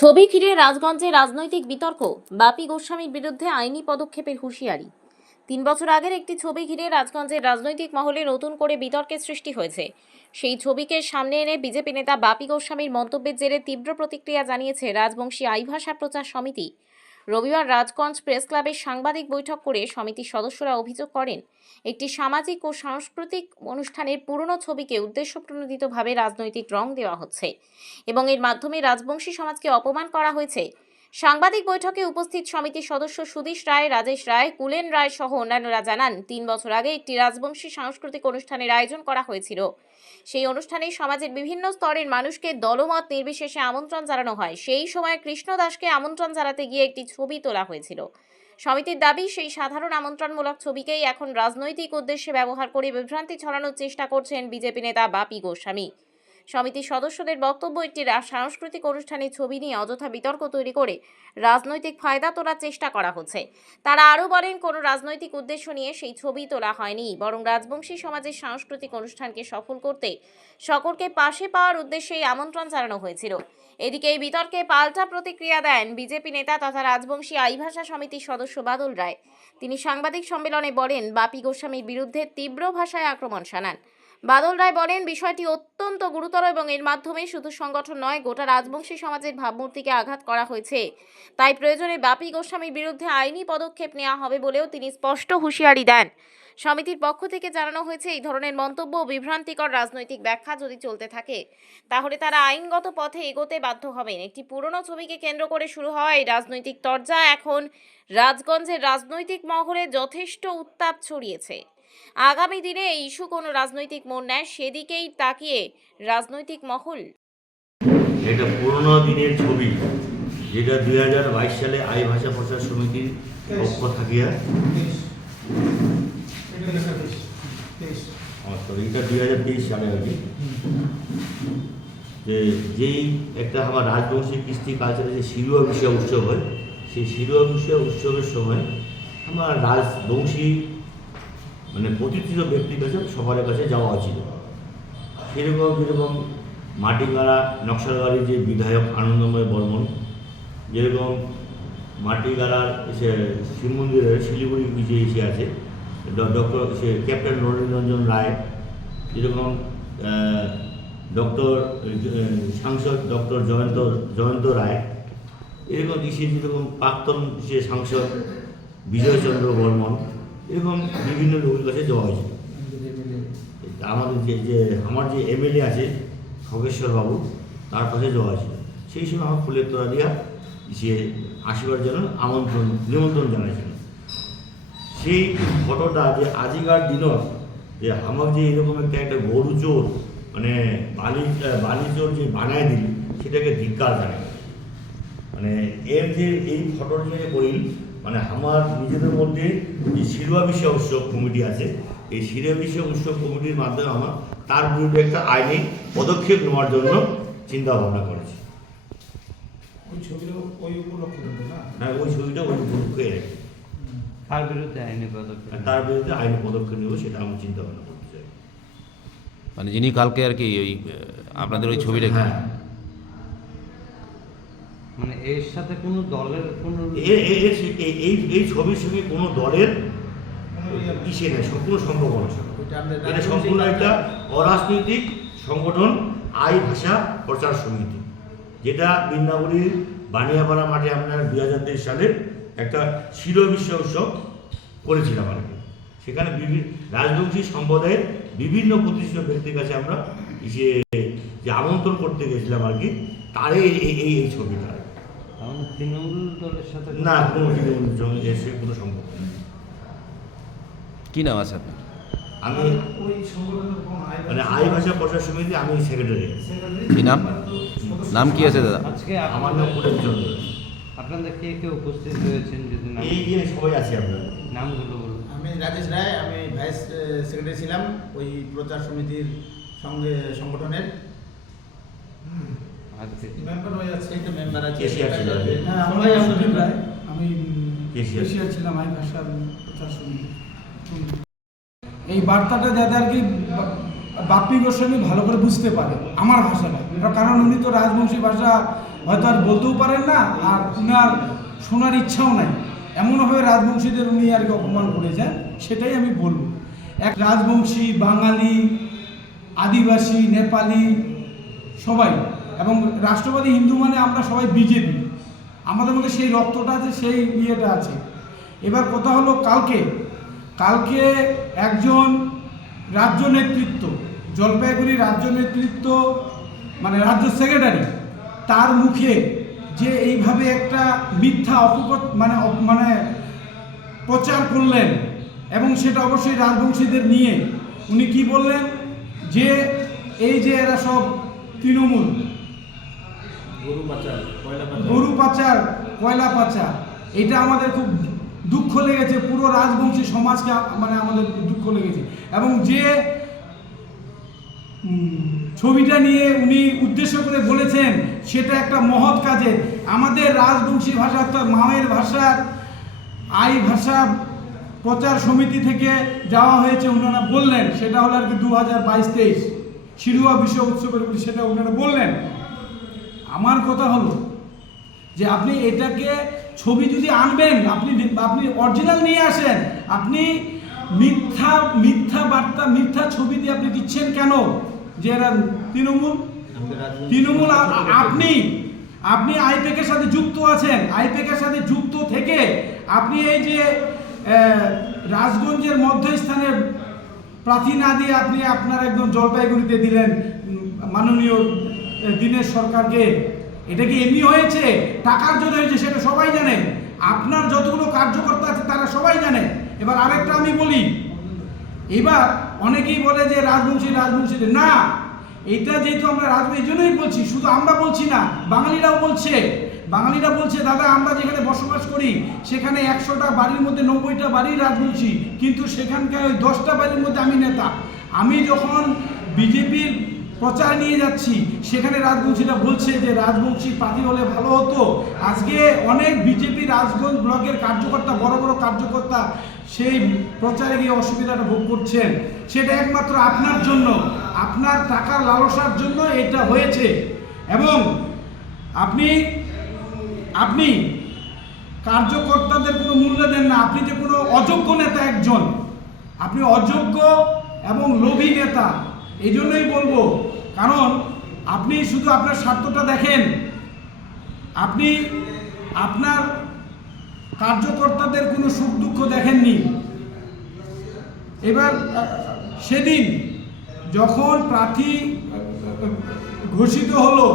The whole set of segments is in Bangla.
ছবি ঘিরে রাজগঞ্জে রাজনৈতিক বিতর্ক, বাপি গোস্বামীর বিরুদ্ধে আইনি পদক্ষেপের হুঁশিয়ারি। ৩ বছর আগের একটি ছবি ঘিরে রাজগঞ্জের রাজনৈতিক মহলে নতুন করে বিতর্কের সৃষ্টি হয়েছে। সেই ছবিকে সামনে এনে বিজেপি নেতা বাপি গোস্বামীর মন্তব্যের জেরে তীব্র প্রতিক্রিয়া জানিয়েছে রাজবংশী আই ভাষা প্রচার সমিতি। রবিবার রাজগঞ্জ প্রেস ক্লাবে সাংবাদিক বৈঠক করে সমিতির সদস্যরা অভিযোগ করেন, একটি সামাজিক ও সাংস্কৃতিক অনুষ্ঠানের পুরনো ছবিকে উদ্দেশ্যপ্রণোদিতভাবে রাজনৈতিক রং দেওয়া হচ্ছে এবং এর মাধ্যমে রাজবংশী সমাজকে অপমান করা হয়েছে। সাংবাদিক বৈঠকে উপস্থিত সমিতির সদস্য সুদীশ রায়, রাজেশ রায়, কুলেন রায় সহ অন্যান্যরা জানান, ৩ বছর আগে একটি রাজবংশী সাংস্কৃতিক অনুষ্ঠানের আয়োজন করা হয়েছিল। সেই অনুষ্ঠানে সমাজের বিভিন্ন স্তরের মানুষকে দলমত নির্বিশেষে আমন্ত্রণ জানানো হয়। সেই সময় কৃষ্ণ দাসকে আমন্ত্রণ জানাতে গিয়ে একটি ছবি তোলা হয়েছিল। সমিতির দাবি, সেই সাধারণ আমন্ত্রণমূলক ছবিকেই এখন রাজনৈতিক উদ্দেশ্যে ব্যবহার করে বিভ্রান্তি ছড়ানোর চেষ্টা করছেন বিজেপি নেতা বাপি গোস্বামী। সমিতির সদস্যদের বক্তব্য, একটি সাংস্কৃতিক অনুষ্ঠানের ছবি নিয়ে অযথা বিতর্ক তৈরি করে রাজনৈতিক ফায়দা তোলার চেষ্টা করা হচ্ছে। তারা আরও বলেন, কোনো রাজনৈতিক উদ্দেশ্য নিয়ে সেই ছবি তোলা হয়নি, বরং রাজবংশী সমাজের সাংস্কৃতিক অনুষ্ঠানকে সফল করতে সকলকে পাশে পাওয়ার উদ্দেশ্যে এই আমন্ত্রণ জানানো হয়েছিল। এদিকে এই বিতর্কে পাল্টা প্রতিক্রিয়া দেন বিজেপি নেতা তথা রাজবংশী আই ভাষা সমিতির সদস্য বাদল রায়। তিনি সাংবাদিক সম্মেলনে বলেন, বাপি গোস্বামীর বিরুদ্ধে তীব্র ভাষায় আক্রমণ শানান। বাদল রায় বলেন, বিষয়টি অত্যন্ত গুরুতর এবং এর মাধ্যমে শুধু সংগঠন নয়, গোটা রাজবংশী সমাজের ভাবমূর্তিকে আঘাত করা হয়েছে। তাই প্রয়োজনে বাপি গোস্বামীর বিরুদ্ধে আইনি পদক্ষেপ নেওয়া হবে বলেও তিনি স্পষ্ট হুঁশিয়ারি দেন। সমিতির পক্ষ থেকে জানানো হয়েছে, এই ধরনের মন্তব্য ও বিভ্রান্তিকর রাজনৈতিক ব্যাখ্যা যদি চলতে থাকে তাহলে তারা আইনগত পথে এগোতে বাধ্য হবেন। একটি পুরনো ছবিকে কেন্দ্র করে শুরু হওয়া এই রাজনৈতিক তরজা এখন রাজগঞ্জের রাজনৈতিক মহলে যথেষ্ট উত্তাপ ছড়িয়েছে। আগামী দিনে এই ইস্যু কোনো রাজনৈতিক মোড় নেয় সেদিকেই তাকিয়ে রাজনৈতিক মহল। এটা পুরোনো দিনের ছবি, যেটা 2022 সালে আই ভাষা প্রচার সমিতির পক্ষ থাকিয়া এটা 2023 সালে আর কি, যেই একটা আমার রাজবংশী কৃষ্টি কালচারে যে শিরুয়া বিষয় উৎসব হয়, সেই শিরুয়া বিষয় উৎসবের সময় আমার রাজবংশী মানে প্রতিষ্ঠিত ব্যক্তির কাছে সবার কাছে যাওয়া ছিল। যেরকম মাটিগাড়া নকশালবাড়ির যে বিধায়ক আনন্দময় বর্মন, যেরকম মাটিগাড়ার শিব মন্দিরের শিলিগুড়ি যে এসে আছে ডক্টর ক্যাপ্টেন নরেন্দ্ররঞ্জন রায়, যেরকম সাংসদ ডক্টর জয়ন্ত রায়, এরকম যেরকম প্রাক্তন সাংসদ বিজয়চন্দ্র বর্মন, এরকম বিভিন্ন লোকের কাছে যাওয়া হয়েছে। আমাদের আমার যে এমএলএ আছে খগেশ্বর বাবু, তার কাছে যাওয়া হয়েছিল। সেই সময় আমার ফুলের তোড়া দিয়া সে আসিবার জন্য নিমন্ত্রণ জানাইছিল। সেই ফটোটা যে আজিকার দিনও যে আমাকে যে এরকম একটা গরু চোর মানে বালি চোর যে বানায় দিল, সেটাকে ধিক্কার জানায়। মানে এর যে এই ফটোর যে করিল, মানে আমার নিজেদের মধ্যে যে শিরুয়া বিষয় উৎসব কমিটি আছে, এই শিরুয়া বিষয় উৎসব কমিটির মাধ্যমে আমার তার বিরুদ্ধে একটা আইনি পদক্ষেপ নেওয়ার জন্য চিন্তা ভাবনা করেছি। ওই ছবিটা ওই উপলক্ষে না? হ্যাঁ, ওই ছবিটা ওই উপলক্ষে রেখে তার বিরুদ্ধে আইনি পদক্ষেপ নেব, সেটা আমি চিন্তা ভাবনা করতে চাই। মানে যিনি কালকে আর কি ওই আপনাদের ওই ছবিটা, হ্যাঁ, মানে এর সাথে কোনো দলের কোনো এই ছবির সঙ্গে কোনো দলের ইসে নেই, সম্পূর্ণ সম্পর্ক নয়। এটা সম্পূর্ণ একটা অরাজনৈতিক সংগঠন আই ভাষা প্রচার সমিতি, যেটা বৃন্দাবনীর বানিয়াপাড়া মাঠে আমরা 2023 সালে একটা শিরো বিশ্ব উৎসব করেছিলাম আর কি। সেখানে রাজবংশী সম্প্রদায়ের বিভিন্ন প্রতিষ্ঠিত ব্যক্তির কাছে আমরা যে আমন্ত্রণ করতে গেছিলাম আর কি, তারই এই ছবিটা। তৃণমূল দলের সাথে না, কোনো তৃণমূল এসে কোনো সম্পর্ক নেই। কি নাম আছে আপনার? আমি ওই সংগঠনের মানে আই ভাষা প্রচার সমিতি, আমি সেক্রেটারি। কি নাম কি আছে দাদা? আজকে আমার নাম কুলেন চন্দ্র। আপনাদের কে কে উপস্থিত হয়েছেন যদি নাম এই যে সবাই আছে আপনার নামগুলো বলুন। আমি রাজেশ রায়, আমি ভাইস সেক্রেটারি ছিলাম ওই প্রচার সমিতির সঙ্গে সংগঠনের। মেম্বার হয়ে আছে, এই তো মেম্বার আছে। কেশিয়ার ছিল। হ্যাঁ, আমি সুদীপ রায়, আমি কেশিয়ার ছিলাম আই ভাষার প্রচার সমিতি। এই বার্তাটা যাতে আর কি বাপি গোস্বামী ভালো করে বুঝতে পারে আমার ভাষাটা, কারণ উনি তো রাজবংশী ভাষা হয়তো আর বলতেও পারেন না, আর উনার শোনার ইচ্ছাও নাই। এমনভাবে রাজবংশীদের উনি আর কি অপমান করেছেন, সেটাই আমি বলবো। এক রাজবংশী, বাঙালি, আদিবাসী, নেপালি সবাই, এবং রাষ্ট্রবাদী হিন্দু মানে আমরা সবাই বিজেপি, আমাদের মধ্যে সেই রক্তটা আছে, সেই ইয়েটা আছে। এবার কথা হলো কালকে একজন রাজ্য নেতৃত্ব, জলপাইগুড়ি রাজ্য নেতৃত্ব মানে রাজ্য সেক্রেটারি, তার মুখে যে এইভাবে একটা মিথ্যা মানে প্রচার করলেন, এবং সেটা অবশ্যই রাজবংশীদের নিয়ে উনি কি বললেন যে এই যে এরা সব তৃণমূল, গরু পাচার, কয়লা পাচার, এটা আমাদের খুব দুঃখ লেগেছে, পুরো রাজবংশী সমাজকে মানে আমাদের দুঃখ লেগেছে। এবং যে ছবিটা নিয়ে উনি উদ্দেশ্য করে বলেছেন সেটা একটা মহৎ কাজে। আমাদের রাজবংশী ভাষা অর্থাৎ মায়ের ভাষার আই ভাষা প্রচার সমিতি থেকে যাওয়া হয়েছে, ওনারা বললেন সেটা হলো আর কি 2022-23 শিরুয়া বিশ্ব উৎসবের, সেটা ওনারা বললেন। আমার কথা হলো যে আপনি এটাকে ছবি যদি আনবেন, আপনি অরিজিনাল নিয়ে আসেন, আপনি মিথ্যা বার্তা, মিথ্যা ছবি দিয়ে আপনি দিচ্ছেন কেন যে এরা তৃণমূল? আপনি আইপ্যাকের সাথে যুক্ত আছেন, আইপ্যাকের সাথে যুক্ত থেকে আপনি এই যে রাজগঞ্জের মধ্যস্থানের প্রার্থী না দিয়ে আপনি আপনার একদম জলপাইগুড়িতে দিলেন মাননীয় দীনেশ সরকারকে। এটা কি এমনি হয়েছে? টাকার জন্য হয়েছে, সেটা সবাই জানে। আপনার যতগুলো কার্যকর্তা আছে তারা সবাই জানে। এবার আরেকটা আমি বলি, এবার অনেকেই বলে যে রাজবংশীদের না, এটা যেহেতু আমরা এই জন্যই বলছি, শুধু আমরা বলছি না, বাঙালিরা বলছে দাদা আমরা যেখানে বসবাস করি সেখানে 100টা বাড়ির মধ্যে 90টা বাড়ি রাজবংশী, কিন্তু সেখানকার ওই 10টা বাড়ির মধ্যে আমি নেতা। আমি যখন বিজেপির প্রচার নিয়ে যাচ্ছি সেখানে রাজবংশীরা বলছে যে রাজবংশী প্রার্থী হলে ভালো হতো। আজকে অনেক বিজেপি রাজগঞ্জ ব্লকের কার্যকর্তা, বড় বড় কার্যকর্তা সেই প্রচারে গিয়ে অসুবিধাটা ভোগ করছেন। সেটা একমাত্র আপনার জন্য, আপনার টাকার লালসার জন্য এটা হয়েছে। এবং আপনি কার্যকর্তাদের কোনো মূল্য দেন না। আপনি যে কোনো অযোগ্য নেতা একজন, আপনি অযোগ্য এবং লোভী নেতা। এই জন্যই বলবো, কারণ আপনি শুধু আপনার স্বার্থটা দেখেন, আপনি আপনার কার্যকর্তাদের কোনো সুখ দুঃখ দেখেননি। এবার সেদিন যখন প্রার্থী ঘোষিত হলো,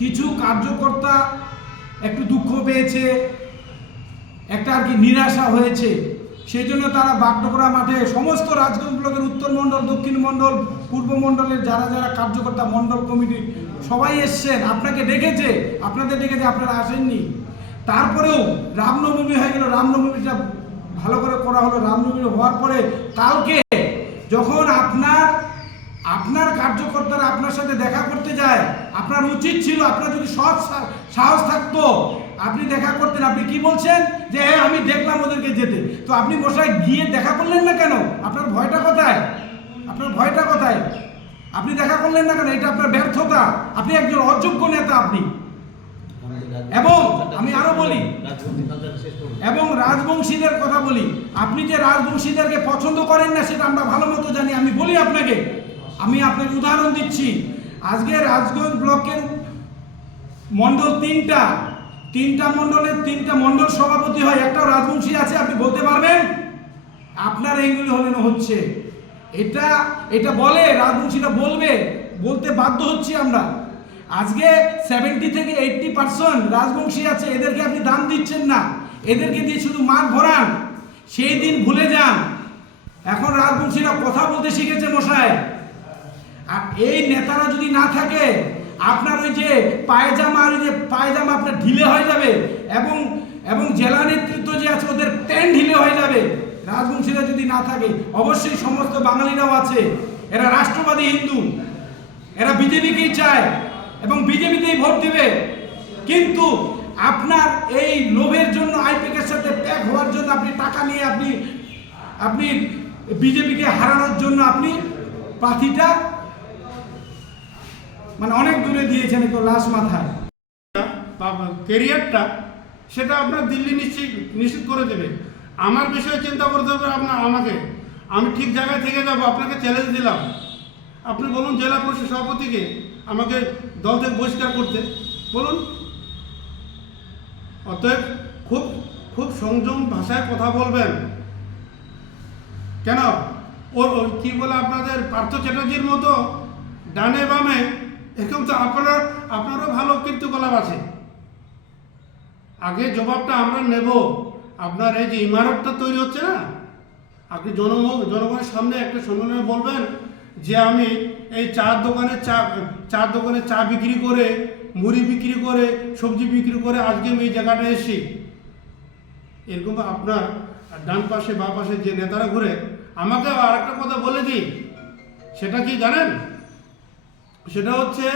কিছু কার্যকর্তা একটু দুঃখ পেয়েছে, একটা আর কি নিরাশা হয়েছে। সেই জন্য তারা বাগডোগরা মাঠে সমস্ত রাজগঞ্জ ব্লকের উত্তর মণ্ডল, দক্ষিণ মণ্ডল, পূর্ব মণ্ডলের যারা কার্যকর্তা, মণ্ডল কমিটি সবাই এসছেন, আপনাদের ডেকেছে, আপনারা আসেননি। তারপরেও রামনবমী হয়ে গেল, রামনবমীটা ভালো করে করা হলো। রামনবমী হওয়ার পরে কালকে যখন আপনার কার্যকর্তারা আপনার সাথে দেখা করতে যায়, আপনার উচিত ছিল, আপনার যদি সাহস থাকতো আপনি দেখা করতেন। আপনি কি বলছেন যে হ্যাঁ আমি দেখলাম ওদেরকে যেতে, তো আপনি মশাই গিয়ে দেখা করলেন না কেন? আপনার ভয়টা কোথায়? আপনি দেখা করলেন না কেন? এটা আপনার ব্যর্থতা। আপনি একজন অযোগ্য নেতা আপনি। এবং আমি আরো বলি, এবং রাজবংশীদের কথা বলি, আপনি যে রাজবংশীদেরকে পছন্দ করেন না সেটা আমরা ভালো মতো জানি। আমি বলি আপনাকে উদাহরণ দিচ্ছি। আজকে রাজগঞ্জ ব্লকের মণ্ডল তিনটা মণ্ডলের 3টা মণ্ডল সভাপতি হয়, একটাও রাজবংশী আছে? আপনি বলতে পারবেন? আপনার এইগুলি হলেন হচ্ছে এটা বলে রাজবংশীরা বলতে বাধ্য হচ্ছি আমরা। আজকে 70 থেকে 80% রাজবংশী আছে, এদেরকে আপনি দাম দিচ্ছেন না, এদেরকে দিয়ে শুধু মাঠ ভরান। সেই দিন ভুলে যান। এখন রাজবংশীরা কথা বলতে শিখেছে মশাই। আর এই নেতারা যদি না থাকে, আপনার ওই যে পায়জামা আপনার ঢিলে হয়ে যাবে, এবং জেলা নেতৃত্ব যে আছে ওদের প্যান্ট ঢিলে হয়ে যাবে। রাজবংশীরা যদি না থাকে, অবশ্যই সমস্ত বাঙালিরাও আছে, এরা রাষ্ট্রবাদী হিন্দু, এরা বিজেপিকেই চায় এবং বিজেপিতেই ভোট দিবে। কিন্তু আপনার এই লোভের জন্য, আইপ্যাকের সাথে প্যাক হওয়ার জন্য, আপনি টাকা নিয়ে আপনি বিজেপিকে হারানোর জন্য আপনি প্রার্থীটা মানে অনেক দূরে দিয়েছেন, একটু লাশ মাথায়। কেরিয়ারটা সেটা আপনার দিল্লি নিশ্চিত করে দেবে। আমার বিষয়ে চিন্তা করতে হবে আমাকে। আমি ঠিক জায়গায় থেকে যাব। আপনাকে চ্যালেঞ্জ দিলাম, আপনি বলুন জেলা পরিষদ সভাপতিকে আমাকে দল থেকে বহিষ্কার করতে বলুন। অতএব খুব খুব সংযম ভাষায় কথা বলবেন। কেন ওর কি বলে আপনাদের পার্থ চ্যাটার্জির মতো ডানে বামে এরকম তো আপনারও ভালো কীর্তিকলাপ আছে। আগে জবাবটা আমরা নেব। আপনার এই যে ইমারতটা তৈরি হচ্ছে না, আপনি জনগণের সামনে একটা সম্মেলনে বলবেন যে আমি এই চার দোকানে চা বিক্রি করে, মুড়ি বিক্রি করে, সবজি বিক্রি করে আজকে আমি এই জায়গাটা এসেছি। এরকম আপনার ডান পাশে বা পাশে যে নেতারা ঘুরে, আমাকে আরেকটা কথা বলে দিই, সেটা কি জানেন? সেটা হচ্ছে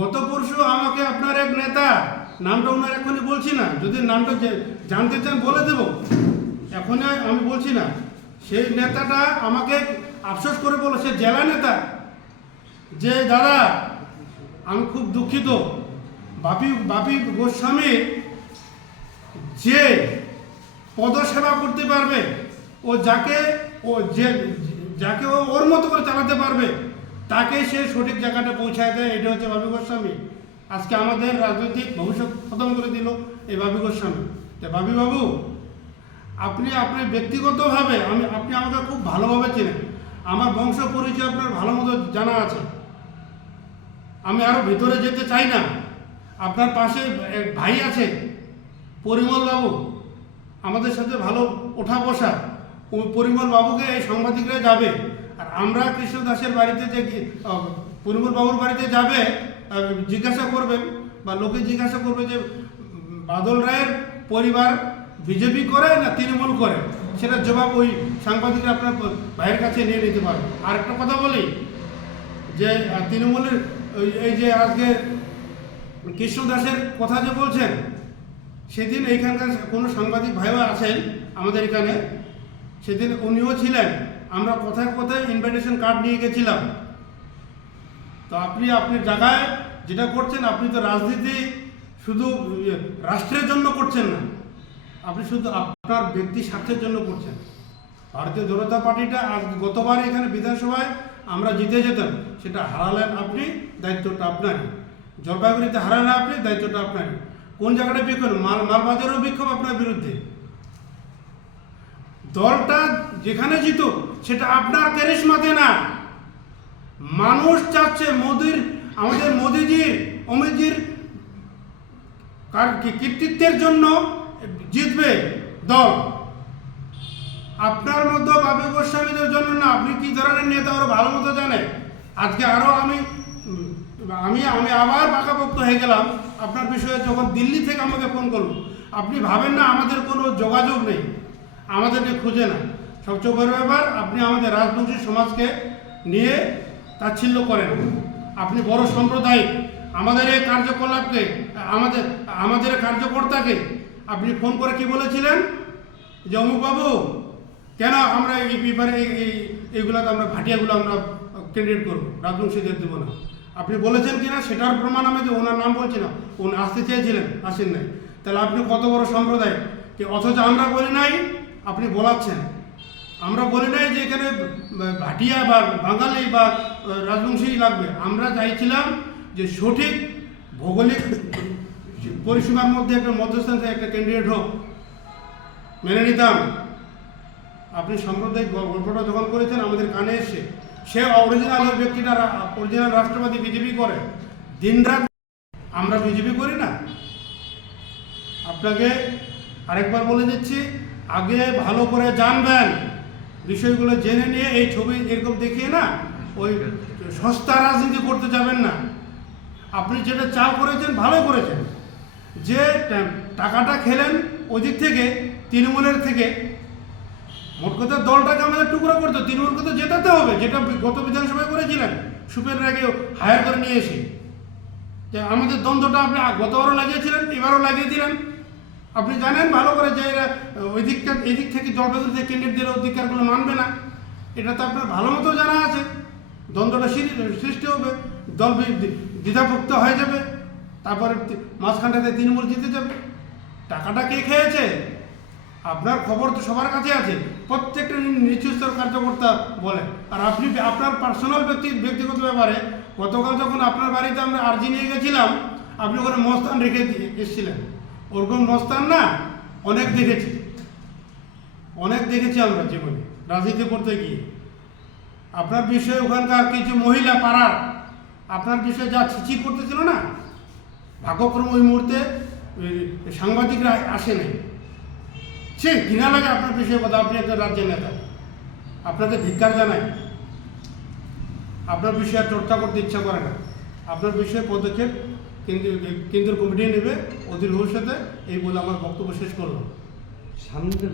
গত পরশু আমাকে আপনার এক নেতা, নামটা ওনার এখনই বলছি না, যদি নামটা জানতে চান বলে দেব, এখন আমি বলছি না। সেই নেতাটা আমাকে আফসোস করে বলো, সে জেলা নেতা, যে দাদা আমি খুব দুঃখিত, বাপি গোস্বামী যে পদসেবা করতে পারবে, যাকে ও ওর মতো করে চালাতে পারবে, তাকে সে সঠিক জায়গাটা পৌঁছায় দেয়। এটা হচ্ছে বাপি গোস্বামী। আজকে আমাদের রাজনৈতিক ভবিষ্যৎ খতম করে দিল এই বাপি গোস্বামী। তো বাপি বাবু, আপনি ব্যক্তিগতভাবে আপনি আমাকে খুব ভালোভাবে চেনেন, আমার বংশ পরিচয় আপনার ভালো মতো জানা আছে। আমি আরও ভিতরে যেতে চাই না। আপনার পাশে এক ভাই আছে পরিমল বাবু, আমাদের সাথে ভালো ওঠা বসা। ওই পরিমল বাবুকে এই সাংবাদিকরা যাবে, আর আমরা কৃষ্ণ দাসের বাড়িতে যে পরিমল বাবুর বাড়িতে যাবে, জিজ্ঞাসা করবেন বা লোকে জিজ্ঞাসা করবে যে বাদল রায়ের পরিবার বিজেপি করে না তৃণমূল করে, সেটার জবাব ওই সাংবাদিকরা আপনার ভাইয়ের কাছে নিয়ে নিতে পারবে। আর একটা কথা বলি, যে তৃণমূলের এই যে আজকে কৃষ্ণ দাসের কথা যে বলছেন, সেদিন এইখানকার কোনো সাংবাদিক ভাইও আছেন আমাদের এখানে, সেদিন উনিও ছিলেন। আমরা কোথায় কোথায় ইনভাইটেশন কার্ড নিয়ে গেছিলাম। তো আপনি আপনার জায়গায় যেটা করছেন, আপনি তো রাজনীতি শুধু রাষ্ট্রের জন্য করছেন না, আপনি শুধু আপনার ব্যক্তি স্বার্থের জন্য করছেন। ভারতীয় জনতা পার্টিটা আজ গতবার এখানে বিধানসভায় আমরা জিতে যেতাম, সেটা হারালেন আপনি, দায়িত্বটা আপনারই। জলপাইগুড়িতে হারালেন আপনি, দায়িত্বটা আপনারই। কোন জায়গাটা বিক্ষোভ? মালবাজারেও বিক্ষোভ আপনার বিরুদ্ধে। দলটা যেখানে জিত সেটা আপনার ক্যারিশমাতে না, মানুষ চাচ্ছে আমাদের মোদিজির, অমিতজির কৃতিত্বের জন্য জিতবে দল, আপনার মধ্যে বাপি গোস্বামীদের জন্য না। আপনি কি ধরনের নেতা ওরা ভালো মতো জানে। আজকে আরও আমি আবার পাকাপোক্ত হয়ে গেলাম আপনার বিষয়ে, যখন দিল্লি থেকে আমাকে ফোন করলো। আপনি ভাবেন না আমাদের কোনো যোগাযোগ নেই, আমাদেরকে খুঁজে না। সবচেয়ে বড় ব্যাপার, আপনি আমাদের রাজবংশী সমাজকে নিয়ে তাচ্ছিল্য করেন। আপনি বড় সাম্প্রদায়িক, আমাদের এই কার্যকলাপকে, আমাদের কার্যকর্তাকে আপনি ফোন করে কি বলেছিলেন যে অমুকবাবু, কেন আমরা এই ব্যাপারে এইগুলোকে আমরা ভাটিয়াগুলো আমরা ক্যান্ডিডেট করবো, রাজবংশীদের দেবো না। আপনি বলেছেন কিনা সেটার প্রমাণ আমি ওনার নাম বলছি না, উনি আসতে চেয়েছিলেন, আসেন নাই। তাহলে আপনি কত বড় সম্প্রদায়, অথচ আমরা বলি নাই, আপনি বলাচ্ছেন। আমরা বলি নাই যে এখানে ভাটিয়া বা বাঙালি বা রাজবংশী লাগবে। আমরা চাইছিলাম যে সঠিক ভৌগোলিক পরিসীমার মধ্যে একটা মধ্যস্থান থেকে একটা ক্যান্ডিডেট হোক, মেনে নিতাম। আপনি সাম্প্রদায়িক গল্পটা যখন করেছেন আমাদের কানে এসে, সে অরিজিনাল ব্যক্তিটা অরিজিনাল রাষ্ট্রবাদী বিজেপি করে, দিনরাত। আমরা বিজেপি করি না। আপনাকে আরেকবার বলে দিচ্ছি, আগে ভালো করে জানবেন, বিষয়গুলো জেনে নিয়ে এই ছবি এরকম দেখিয়ে না ওই সস্তা রাজনীতি করতে যাবেন না। আপনি যেটা চা করেছেন ভালো করেছেন, যে টাকাটা খেলেন ওই দিক থেকে, তৃণমূলের থেকে। মোট কথা দলটাকে আমাদের টুকরো করতে, তৃণমূলকে তো জেতাতে হবে, যেটা গত বিধানসভায় করেছিলেন সুপের আগে হায়ার করে নিয়ে এসে। যে আমাদের দ্বন্দ্বটা আপনি গতবারও লাগিয়েছিলেন, এবারও লাগিয়ে দিলেন। আপনি জানেন ভালো করে যে এই দিক থেকে জলপাইগুড়ি থেকে ক্যান্ডিডেট দিলে অধিকারগুলো মানবে না, এটা তো আপনার ভালো মতো জানা আছে। দ্বন্দ্বটা সৃষ্টি হবে, দল দ্বিধাভুক্ত হয়ে যাবে। তারপরে মাঝখানটাতে তৃণমূল জিতে যাবে। টাকাটা কে খেয়েছে আপনার খবর তো সবার কাছে আছে, প্রত্যেকটা নিচু স্তর কার্যকর্তা বলে। আর আপনি আপনার পার্সোনাল ব্যক্তিগত ব্যাপারে গতকাল যখন আপনার বাড়িতে আমরা আর্জি নিয়ে গেছিলাম, আপনি ওখানে মস্তান রেখে এসেছিলেন। ওরকম মস্তান না অনেক দেখেছি আমরা জীবনে রাজনীতি করতে গিয়ে। আপনার বিষয়ে ওখানকার কিছু মহিলা পাড়ার আপনার বিষয়ে যা ছিচি করতেছিল না, ভাগ্যক্রম ওই মুহূর্তে সাংবাদিকরা আসে নাই। সে ঘৃণা লাগে আপনার বিষয়ে কথা। আপনি একজন রাজ্যের নেতা, আপনাকে ধিক্কার জানাই। আপনার বিষয়ে চর্চা করতে ইচ্ছা করে না। আপনার বিষয়ে পদক্ষেপ কেন্দ্রীয় কমিটি নেবে অদূর ভবিষ্যতে, এই বলে আমার বক্তব্য শেষ করলাম। সামনে তো